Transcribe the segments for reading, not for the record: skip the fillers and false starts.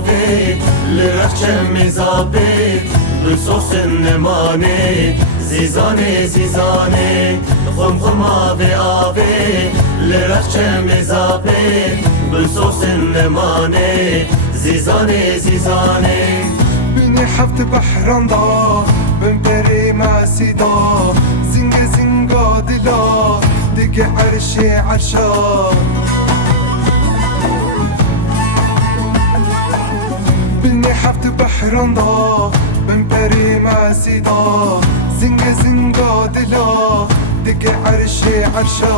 آوی لرخچه مزابی بسوس نمانی زیزانه زیزانه خم خم آوی آوی لرخچه مزابی بسوس نمانی زیزانه زیزانه بني حفت بحران دا بن بري ماسي دا زنگ زنگا دلا دق عرشي عرشا بني حفت بحران دا بن بري ماسي دا زنگ زنگا دلا دق عرشي عرشا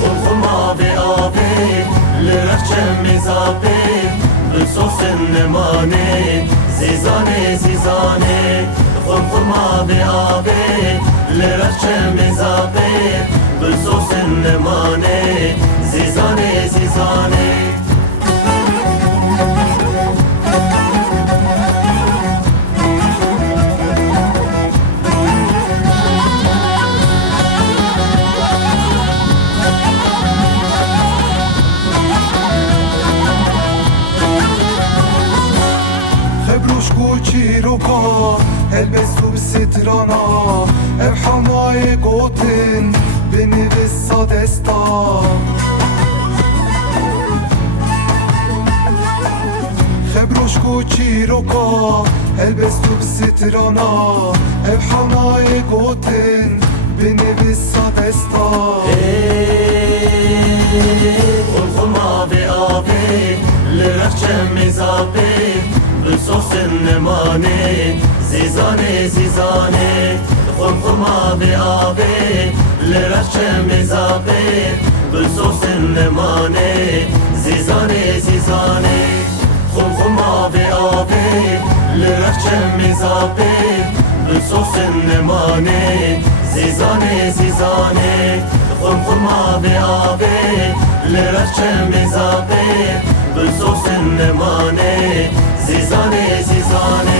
خم خم آوی آوی لرخچه مزابی بسوس نمانی زیزانه زیزانه خم خم آوی آوی لرخچه مزابی بسوس نمانی زیزانه زیزانه چیروکا البسو بسترانا اب حمای قوتن بنویس دستا خبروشکو چیروکا البسو بسترانا اب حمای قوتن بنویس دستا خم خم آوی آوی لرخچه مزابی بسوس نمانی زیزانه زیزانه خم خم آوی آوی لرخچه مزابی بسوس نمانی زیزانه زیزانه خم خم آوی آوی لرخچه مزابی بسوس نمانی زیزانه زیزانه خم خم آوی آوی لرخچه مزابی بسوس نمانی زیزانه زیزانه